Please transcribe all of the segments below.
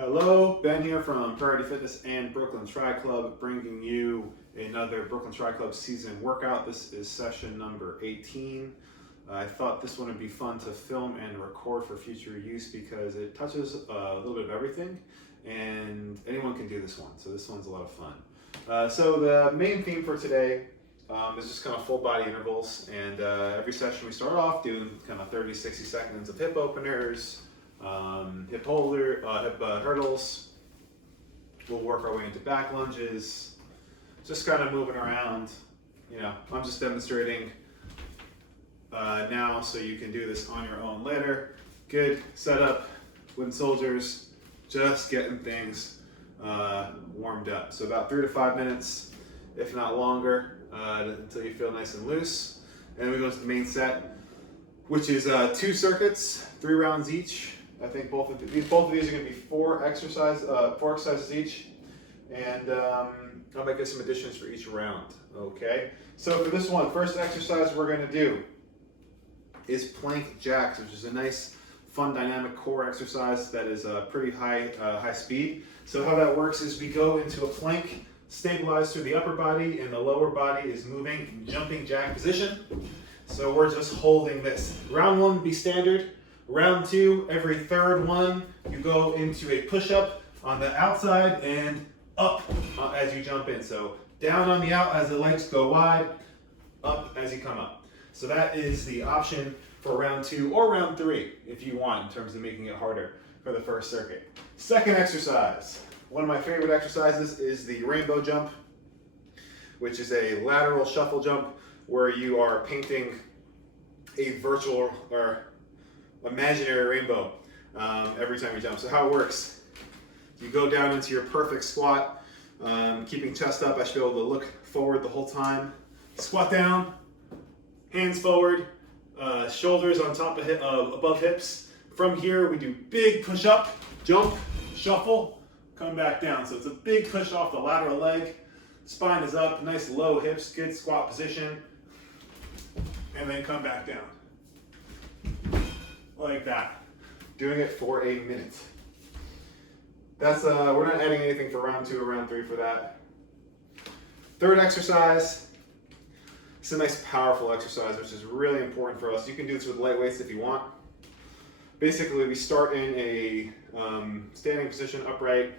Hello, Ben here from Priority Fitness and Brooklyn Tri Club, bringing you another Brooklyn Tri Club season workout. This is session number 18. I thought this one would be fun to film and record for future use because it touches a little bit of everything and anyone can do this one. So this one's a lot of fun. So the main theme for today is just kind of full body intervals, and every session we start off doing kind of 30-60 seconds of hip openers, hip hurdles. We'll work our way into back lunges, just kind of moving around. You know, I'm just demonstrating now, so you can do this on your own later. Good setup, wooden soldiers, just getting things warmed up. So about 3 to 5 minutes, if not longer, until you feel nice and loose. And then we go into the main set, which is 2 circuits, 3 rounds each. I think both of these are going to be 4 exercises each, and I might get some additions for each round. Okay. So for this one, first exercise we're going to do is plank jacks, which is a nice, fun, dynamic core exercise that is pretty high speed. So how that works is we go into a plank, stabilize through the upper body, and the lower body is moving, jumping jack position. So we're just holding this. Round 1 be standard. Round 2, every third one, you go into a push-up on the outside and up as you jump in. So down on the out as the legs go wide, up as you come up. So that is the option for round 2 or round 3 if you want, in terms of making it harder for the first circuit. Second exercise, one of my favorite exercises is the rainbow jump, which is a lateral shuffle jump where you are painting a virtual or imaginary rainbow every time you jump. So how it works, you go down into your perfect squat, keeping chest up. I should be able to look forward the whole time. Squat down, hands forward, shoulders on top of above hips. From here we do big push up, jump, shuffle, come back down. So it's a big push off the lateral leg, spine is up, nice low hips, good squat position, and then come back down. Like that. Doing it for a minute. That's we're not adding anything for round 2 or round 3 for that. Third exercise. It's a nice powerful exercise, which is really important for us. You can do this with light weights if you want. Basically, we start in a standing position, upright,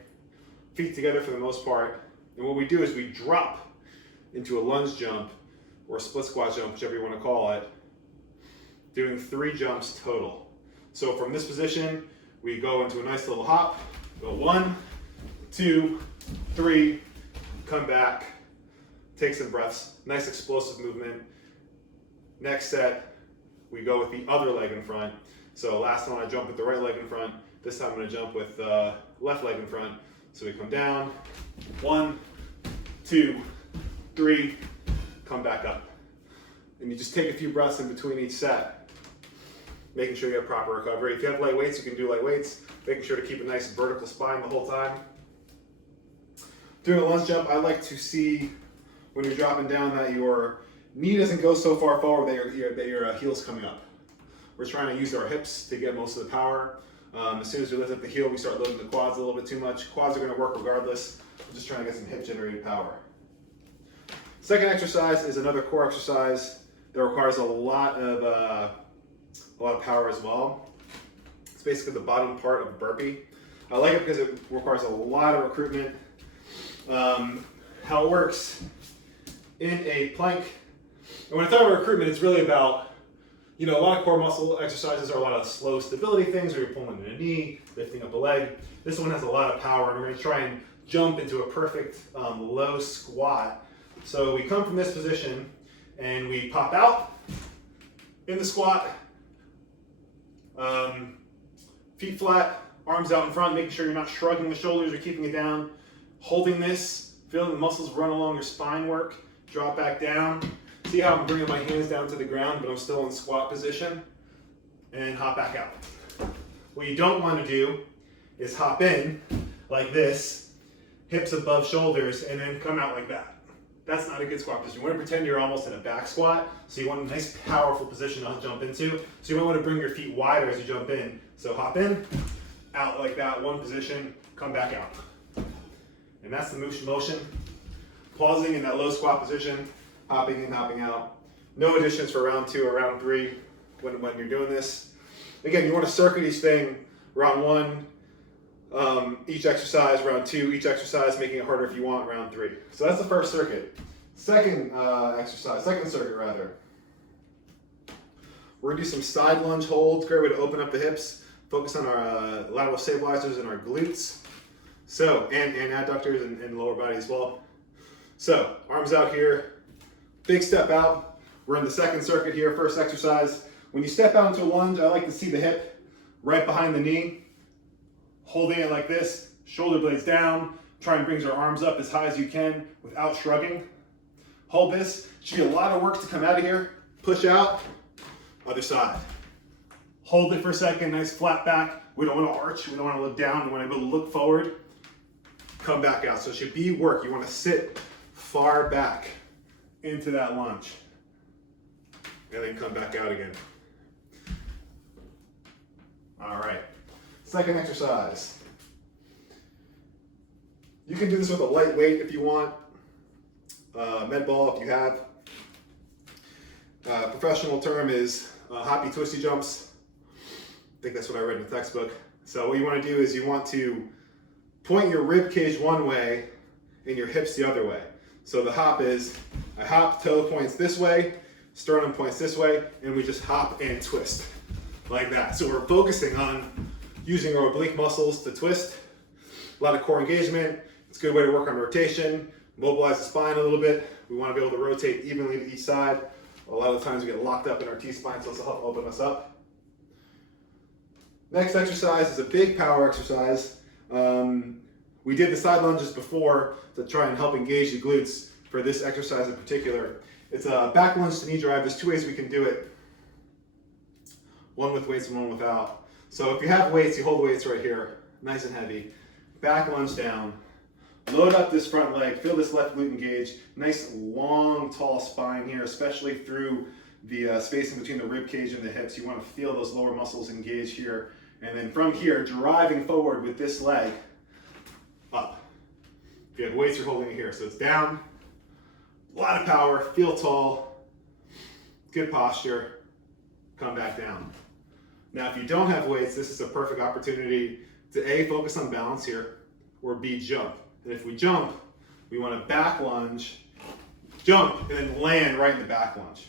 feet together for the most part. And what we do is we drop into a lunge jump or a split squat jump, whichever you want to call it, doing 3 jumps total. So from this position, we go into a nice little hop, go 1, 2, 3, come back, take some breaths, nice explosive movement. Next set, we go with the other leg in front. So last one I jump with the right leg in front, this time I'm going to jump with the left leg in front. So we come down, 1, 2, 3, come back up. And you just take a few breaths in between each set, making sure you have proper recovery. If you have light weights, you can do light weights, making sure to keep a nice vertical spine the whole time. Doing a lunge jump, I like to see when you're dropping down that your knee doesn't go so far forward that your heel's coming up. We're trying to use our hips to get most of the power. As soon as we lift up the heel, we start loading the quads a little bit too much. Quads are going to work regardless. We're just trying to get some hip generated power. Second exercise is another core exercise that requires a lot of power as well. It's basically the bottom part of a burpee. I like it because it requires a lot of recruitment. How it works in a plank, and when I talk about recruitment, it's really about, a lot of core muscle exercises are a lot of slow stability things where you're pulling in a knee, lifting up a leg. This one has a lot of power, and we're going to try and jump into a perfect low squat. So we come from this position and we pop out in the squat. Feet flat, arms out in front, making sure you're not shrugging the shoulders or keeping it down. Holding this, feeling the muscles run along your spine work. Drop back down. See how I'm bringing my hands down to the ground, but I'm still in squat position. And hop back out. What you don't want to do is hop in like this, hips above shoulders, and then come out like that. That's not a good squat position. You want to pretend you're almost in a back squat, so you want a nice powerful position to jump into. So you might want to bring your feet wider as you jump in. So hop in, out like that, one position, come back out. And that's the motion. Pausing in that low squat position, hopping in, hopping out. No additions for round 2 or round 3 when you're doing this. Again, you want to circuit each thing. Round 1, each exercise. Round 2, each exercise, making it harder if you want. Round 3. So that's the first circuit. Second circuit rather. We're gonna do some side lunge holds. Great way to open up the hips. Focus on our lateral stabilizers and our glutes. So, and adductors and lower body as well. So, arms out here, big step out. We're in the second circuit here, first exercise. When you step out into a lunge, I like to see the hip right behind the knee, holding it like this, shoulder blades down. Try and bring your arms up as high as you can without shrugging. Hold this. Should be a lot of work to come out of here. Push out, other side. Hold it for a second, nice flat back. We don't want to arch, we don't want to look down, we want to be able to look forward. Come back out. So it should be work. You want to sit far back into that lunge. And then come back out again. All right. Second exercise. You can do this with a light weight if you want. Med ball if you have. Professional term is hoppy twisty jumps. I think that's what I read in the textbook. So what you want to do is you want to point your rib cage one way and your hips the other way. So the hop is, I hop, toe points this way, sternum points this way, and we just hop and twist like that. So we're focusing on using our oblique muscles to twist. A lot of core engagement. It's a good way to work on rotation, mobilize the spine a little bit. We want to be able to rotate evenly to each side. A lot of the times we get locked up in our T-spine, so this will help open us up. Next exercise is a big power exercise. We did the side lunges before to try and help engage the glutes for this exercise in particular. It's a back lunge to knee drive. There's 2 ways we can do it. One with weights and one without. So if you have weights, you hold weights right here, nice and heavy. Back lunge down. Load up this front leg, feel this left glute engage. Nice long, tall spine here, especially through the space in between the rib cage and the hips. You want to feel those lower muscles engage here. And then from here, driving forward with this leg, up. If you have weights, you're holding it here. So it's down, a lot of power, feel tall, good posture, come back down. Now, if you don't have weights, this is a perfect opportunity to A, focus on balance here, or B, jump. And if we jump, we want to back lunge, jump, and then land right in the back lunge.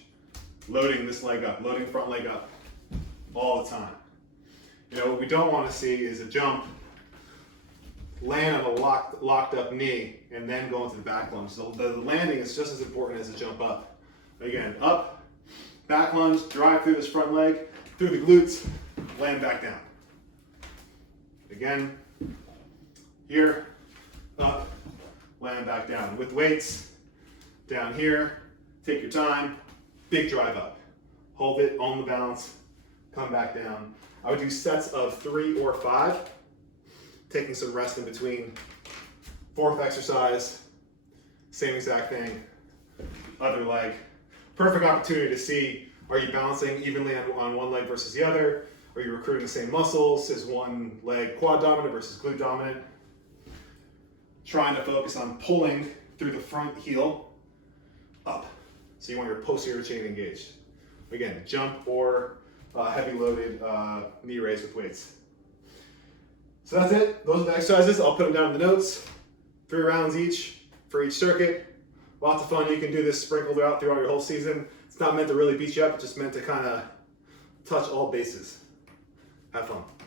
Loading this leg up, loading front leg up all the time. You know, what we don't want to see is a jump, land on a locked up knee, and then go into the back lunge. So the landing is just as important as the jump up. Again, up, back lunge, drive through this front leg, through the glutes, land back down. Again, here, up, land back down. With weights, down here, take your time, big drive up. Hold it, own the balance, come back down. I would do sets of 3 or 5, taking some rest in between. Fourth exercise, same exact thing, other leg. Perfect opportunity to see, are you balancing evenly on one leg versus the other? Are you recruiting the same muscles? Is one leg quad dominant versus glute dominant? Trying to focus on pulling through the front heel up. So you want your posterior chain engaged. Again, jump or heavy loaded knee raise with weights. So that's it. Those are the exercises. I'll put them down in the notes. 3 rounds each for each circuit. Lots of fun. You can do this sprinkled throughout your whole season. It's not meant to really beat you up. It's just meant to kind of touch all bases. Have fun.